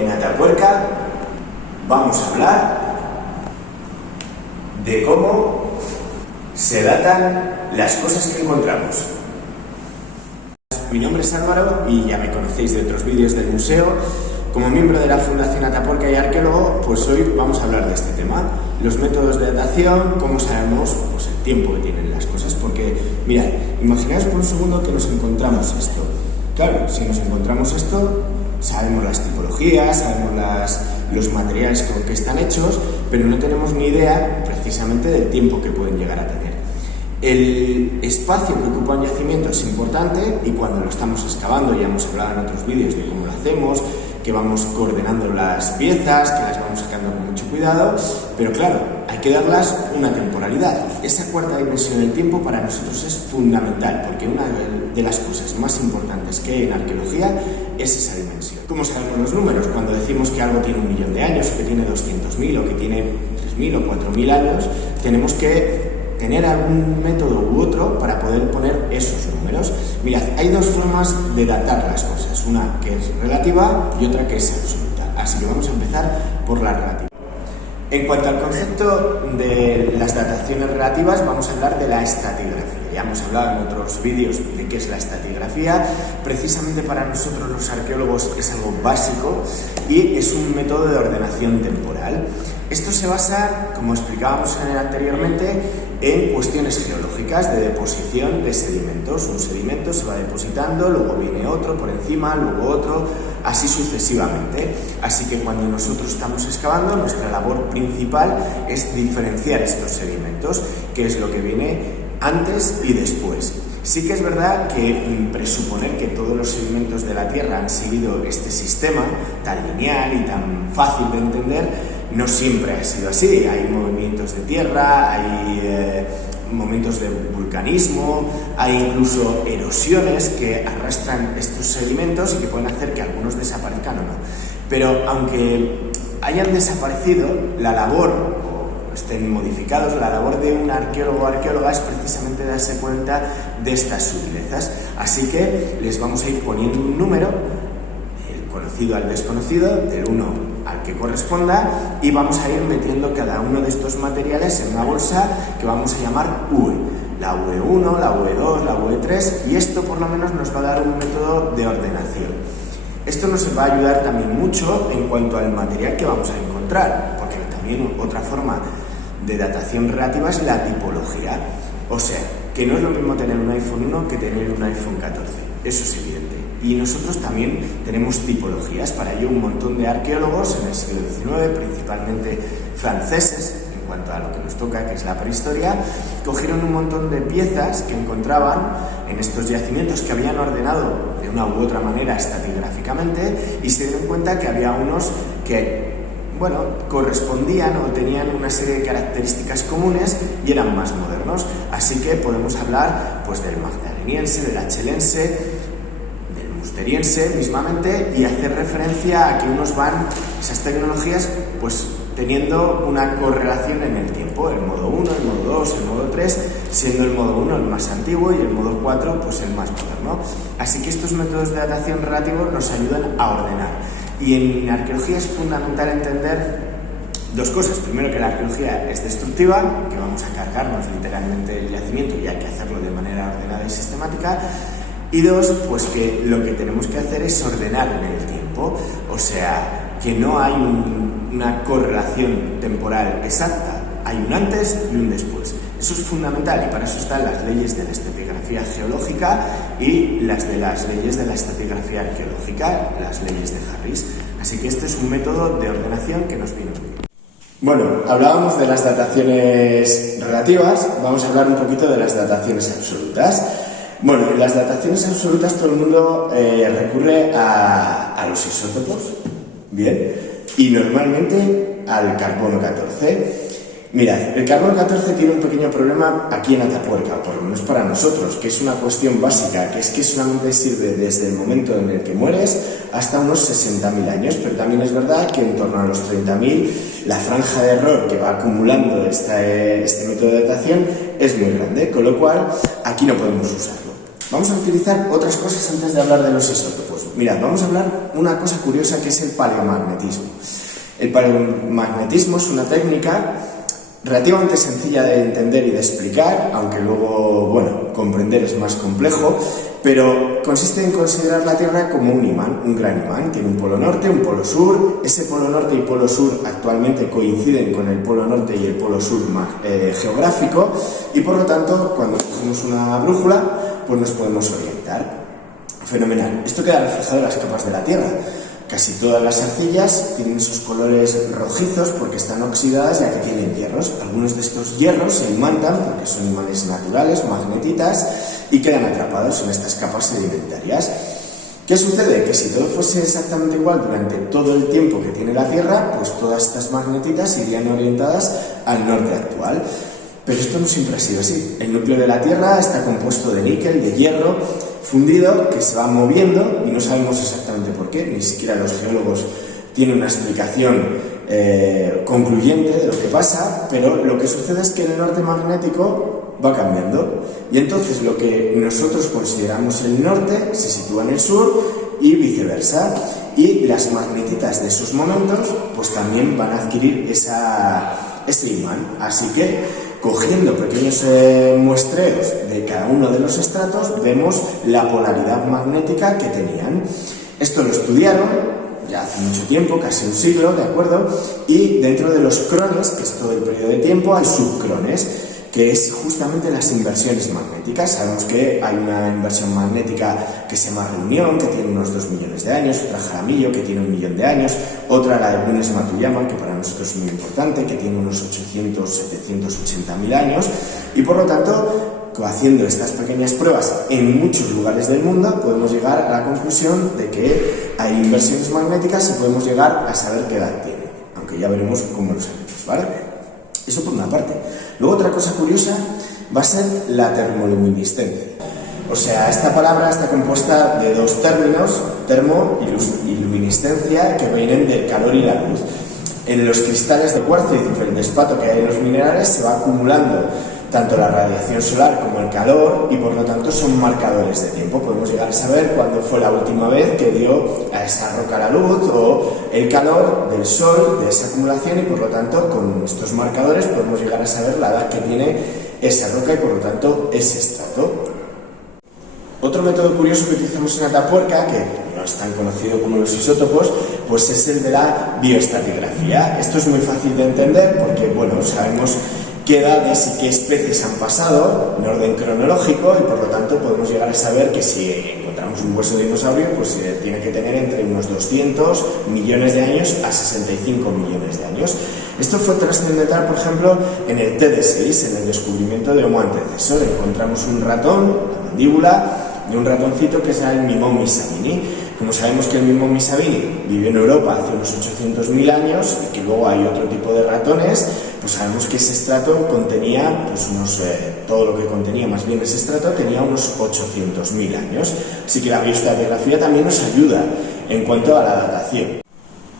en Atapuerca vamos a hablar de cómo se datan las cosas que encontramos. Mi nombre es Álvaro y ya me conocéis de otros vídeos del museo. Como miembro de la Fundación Atapuerca y arqueólogo, pues hoy vamos a hablar de este tema. Los métodos de datación, cómo sabemos pues, el tiempo que tienen las cosas. Porque, mirad, imaginaos por un segundo que nos encontramos esto. Claro, si nos encontramos esto, sabemos las tipologías, sabemos los materiales con que están hechos, pero no tenemos ni idea precisamente del tiempo que pueden llegar a tener. El espacio que ocupa un yacimiento es importante y cuando lo estamos excavando, ya hemos hablado en otros vídeos de cómo lo hacemos, que vamos coordenando las piezas, que las vamos sacando con mucho cuidado, pero claro, hay que darlas una temporalidad. Esa cuarta dimensión del tiempo para nosotros es fundamental, porque una de las cosas más importantes que hay en arqueología es esa dimensión. ¿Cómo sabemos los números? Cuando decimos que algo tiene 1.000.000 de años, o que tiene 200.000, o que tiene 3.000 o 4.000 años, tenemos que tener algún método u otro para poder poner esos números. Mirad, hay dos formas de datar las cosas, una que es relativa y otra que es absoluta. Así que vamos a empezar por la relativa. En cuanto al concepto de las dataciones relativas, vamos a hablar de la estratigrafía. Ya hemos hablado en otros vídeos de qué es la estratigrafía. Precisamente para nosotros los arqueólogos es algo básico y es un método de ordenación temporal. Esto se basa, como explicábamos anteriormente, en cuestiones geológicas de deposición de sedimentos. Un sedimento se va depositando, luego viene otro por encima, luego otro, así sucesivamente. Así que cuando nosotros estamos excavando, nuestra labor principal es diferenciar estos sedimentos, que es lo que viene antes y después. Sí que es verdad que presuponer que todos los sedimentos de la Tierra han seguido este sistema tan lineal y tan fácil de entender, no siempre ha sido así. Hay movimientos de tierra, hay momentos de vulcanismo, hay incluso erosiones que arrastran estos sedimentos y que pueden hacer que algunos desaparezcan o no. Pero aunque hayan desaparecido, la labor, o estén modificados, la labor de un arqueólogo o arqueóloga es precisamente darse cuenta de estas sutilezas. Así que les vamos a ir poniendo un número, el conocido al desconocido, del 1 al que corresponda, y vamos a ir metiendo cada uno de estos materiales en una bolsa que vamos a llamar UE. La UE1, la UE2, la UE3, y esto por lo menos nos va a dar un método de ordenación. Esto nos va a ayudar también mucho en cuanto al material que vamos a encontrar, porque también otra forma de datación relativa es la tipología. O sea, que no es lo mismo tener un iPhone 1 que tener un iPhone 14, eso es evidente. Y nosotros también tenemos tipologías. Para ello un montón de arqueólogos en el siglo XIX, principalmente franceses, en cuanto a lo que nos toca, que es la prehistoria, cogieron un montón de piezas que encontraban en estos yacimientos que habían ordenado de una u otra manera estratigráficamente y se dieron cuenta que había unos que, bueno, correspondían o tenían una serie de características comunes y eran más modernos. Así que podemos hablar pues del magdaleniense, del achelense, musteriense mismamente, y hacer referencia a que unos van, esas tecnologías, pues teniendo una correlación en el tiempo, el modo 1, el modo 2, el modo 3, siendo el modo 1 el más antiguo y el modo 4 pues el más moderno. Así que estos métodos de datación relativos nos ayudan a ordenar. Y en arqueología es fundamental entender dos cosas. Primero, que la arqueología es destructiva, que vamos a cargarnos literalmente el yacimiento y hay que hacerlo de manera ordenada y sistemática. Y dos, pues que lo que tenemos que hacer es ordenar en el tiempo, o sea, que no hay una correlación temporal exacta, hay un antes y un después. Eso es fundamental y para eso están las leyes de la estratigrafía geológica y las leyes de la estratigrafía arqueológica, las leyes de Harris. Así que este es un método de ordenación que nos viene muy bien. Bueno, hablábamos de las dataciones relativas, vamos a hablar un poquito de las dataciones absolutas. Bueno, en las dataciones absolutas todo el mundo recurre a los isótopos, bien, y normalmente al carbono 14. Mirad, el carbono 14 tiene un pequeño problema aquí en Atapuerca, por lo menos para nosotros, que es una cuestión básica, que es que solamente sirve desde el momento en el que mueres hasta unos 60.000 años, pero también es verdad que en torno a los 30.000 la franja de error que va acumulando este método de datación es muy grande, con lo cual aquí no podemos usarlo. Vamos a utilizar otras cosas antes de hablar de los isótopos. Mirad, vamos a hablar una cosa curiosa que es el paleomagnetismo. El paleomagnetismo es una técnica relativamente sencilla de entender y de explicar, aunque luego, bueno, comprender es más complejo, pero consiste en considerar la Tierra como un imán, un gran imán. Tiene un polo norte, un polo sur. Ese polo norte y polo sur actualmente coinciden con el polo norte y el polo sur geográfico, y por lo tanto, cuando cogemos una brújula, pues nos podemos orientar. Fenomenal. Esto queda reflejado en las capas de la Tierra. Casi todas las arcillas tienen esos colores rojizos porque están oxidadas ya que tienen hierros. Algunos de estos hierros se imantan porque son imanes naturales, magnetitas, y quedan atrapados en estas capas sedimentarias. ¿Qué sucede? Que si todo fuese exactamente igual durante todo el tiempo que tiene la Tierra, pues todas estas magnetitas irían orientadas al norte actual. Pero esto no siempre ha sido así. El núcleo de la Tierra está compuesto de níquel, de hierro fundido, que se va moviendo y no sabemos exactamente por qué, ni siquiera los geólogos tienen una explicación concluyente de lo que pasa, pero lo que sucede es que el norte magnético va cambiando y entonces lo que nosotros consideramos el norte se sitúa en el sur y viceversa, y las magnetitas de esos momentos pues también van a adquirir ese imán. Así que cogiendo pequeños muestreos de cada uno de los estratos, vemos la polaridad magnética que tenían. Esto lo estudiaron ya hace mucho tiempo, casi un siglo, ¿de acuerdo? Y dentro de los crones, que es todo el periodo de tiempo, hay subcrones, que es justamente las inversiones magnéticas. Sabemos que hay una inversión magnética que se llama Reunión, que tiene unos 2 millones de años, otra Jaramillo, que tiene 1 millón de años, otra la de Bunes Matuyama, que para nosotros es muy importante, que tiene unos 780.000 años, y por lo tanto, haciendo estas pequeñas pruebas en muchos lugares del mundo, podemos llegar a la conclusión de que hay inversiones magnéticas y podemos llegar a saber qué edad tiene, aunque ya veremos cómo lo sabemos, ¿vale? Eso por una parte. Luego otra cosa curiosa va a ser la termoluminiscencia. O sea, esta palabra está compuesta de dos términos, termo y luminiscencia, que vienen del calor y la luz. En los cristales de cuarzo y del feldespato que hay en los minerales se va acumulando tanto la radiación solar como el calor, y por lo tanto son marcadores de tiempo. Podemos llegar a saber cuándo fue la última vez que dio a esa roca la luz o el calor del sol, de esa acumulación, y por lo tanto con estos marcadores podemos llegar a saber la edad que tiene esa roca y por lo tanto ese estrato. Otro método curioso que utilizamos en Atapuerca, que no es tan conocido como los isótopos, pues es el de la bioestratigrafía. Esto es muy fácil de entender porque, bueno, sabemos qué edades y qué especies han pasado en orden cronológico, y por lo tanto podemos llegar a saber que si encontramos un hueso de dinosaurio, pues tiene que tener entre unos 200 millones de años a 65 millones de años. Esto fue trascendental, por ejemplo, en el TD6, en el descubrimiento de Homo antecesor. Encontramos un ratón, la mandíbula de un ratoncito que es el Mimon misabini. Como sabemos que el Mimon misabini vivió en Europa hace unos 800.000 años y que luego hay otro tipo de ratones, pues sabemos que ese estrato contenía, pues todo lo que contenía más bien ese estrato tenía unos 800.000 años. Así que la bioestratigrafía también nos ayuda en cuanto a la datación.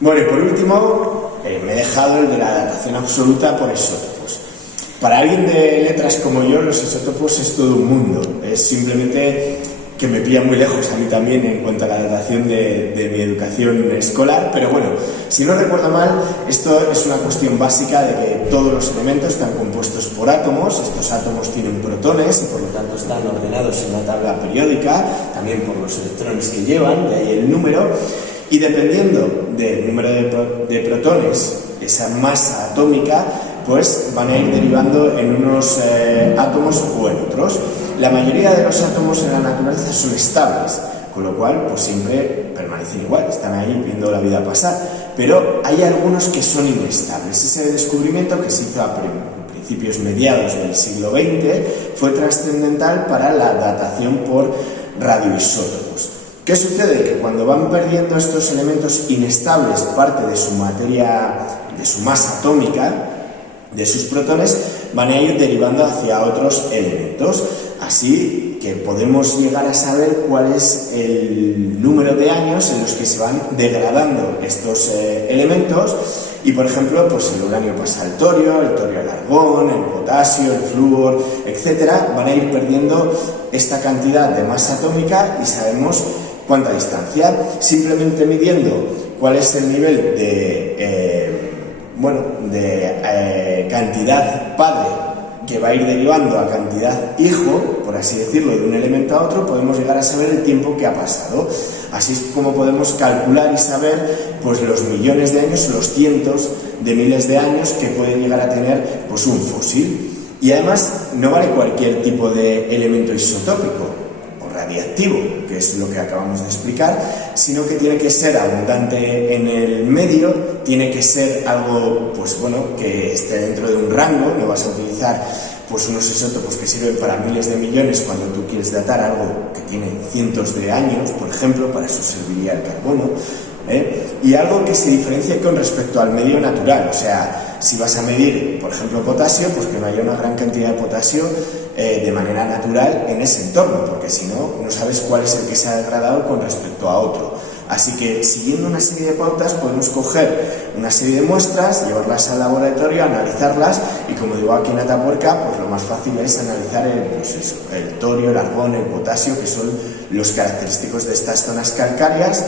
Bueno, y por último, me he dejado el de la datación absoluta por isótopos. Para alguien de letras como yo, los isótopos es todo un mundo. Es simplemente que me pilla muy lejos a mí también en cuanto a la datación de mi educación escolar, pero bueno, si no recuerdo mal, esto es una cuestión básica de que todos los elementos están compuestos por átomos. Estos átomos tienen protones y por lo tanto están ordenados en una tabla periódica, también por los electrones que llevan, de ahí el número, y dependiendo del número de protones, esa masa atómica, pues van a ir derivando en unos átomos o en otros. La mayoría de los átomos en la naturaleza son estables, con lo cual pues siempre permanecen igual, están ahí viendo la vida pasar, pero hay algunos que son inestables. Ese descubrimiento, que se hizo a principios mediados del siglo XX, fue trascendental para la datación por radioisótopos. ¿Qué sucede? Que cuando van perdiendo estos elementos inestables parte de su materia, de su masa atómica, de sus protones, van a ir derivando hacia otros elementos. Así que podemos llegar a saber cuál es el número de años en los que se van degradando estos elementos y, por ejemplo, pues el uranio pasa al torio, al argón, el potasio, el flúor, etcétera, van a ir perdiendo esta cantidad de masa atómica y sabemos cuánta distancia. Simplemente midiendo cuál es el nivel de cantidad padre que va a ir derivando a cantidad hijo, por así decirlo, de un elemento a otro, podemos llegar a saber el tiempo que ha pasado. Así es como podemos calcular y saber pues los millones de años, los cientos de miles de años que puede llegar a tener pues un fósil. Y además no vale cualquier tipo de elemento isotópico o radiactivo, que es lo que acabamos de explicar, sino que tiene que ser abundante en el medio, tiene que ser algo pues bueno, que esté dentro de un rango. No vas a utilizar pues unos isótopos que sirven para miles de millones cuando tú quieres datar algo que tiene cientos de años, por ejemplo. Para eso serviría el carbono, y algo que se diferencie con respecto al medio natural. O sea, si vas a medir, por ejemplo, potasio, pues que no haya una gran cantidad de potasio de manera natural en ese entorno, porque si no, no sabes cuál es el que se ha degradado con respecto a otro. Así que, siguiendo una serie de pautas, podemos coger una serie de muestras, llevarlas al laboratorio, analizarlas, y como digo aquí en Atapuerca, pues lo más fácil es analizar el torio, el argón, el potasio, que son los característicos de estas zonas calcáreas,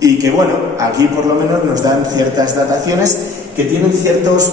y que bueno, aquí por lo menos nos dan ciertas dataciones que tienen ciertos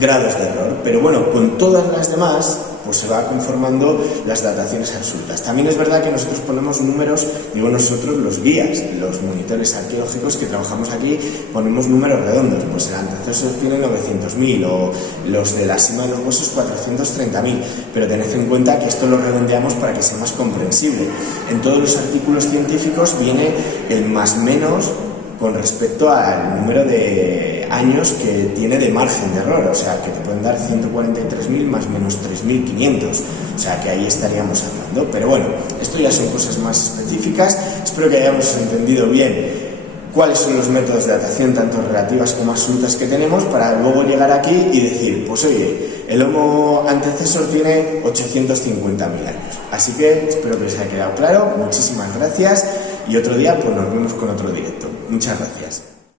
grados de error, pero bueno, con todas las demás pues se va conformando las dataciones absolutas. También es verdad que nosotros ponemos números, digo nosotros, los guías, los monitores arqueológicos que trabajamos aquí, ponemos números redondos. Pues el antecesor tiene 900.000 o los de la cima de los huesos 430.000, pero tened en cuenta que esto lo redondeamos para que sea más comprensible. En todos los artículos científicos viene el más menos con respecto al número de años que tiene de margen de error, o sea, que te pueden dar 143.000 más menos 3.500, o sea, que ahí estaríamos hablando. Pero bueno, esto ya son cosas más específicas. Espero que hayamos entendido bien cuáles son los métodos de datación, tanto relativas como absolutas, que tenemos, para luego llegar aquí y decir, pues oye, el Homo antecesor tiene 850.000 años. Así que espero que os haya quedado claro. Muchísimas gracias y otro día pues nos vemos con otro directo. Muchas gracias.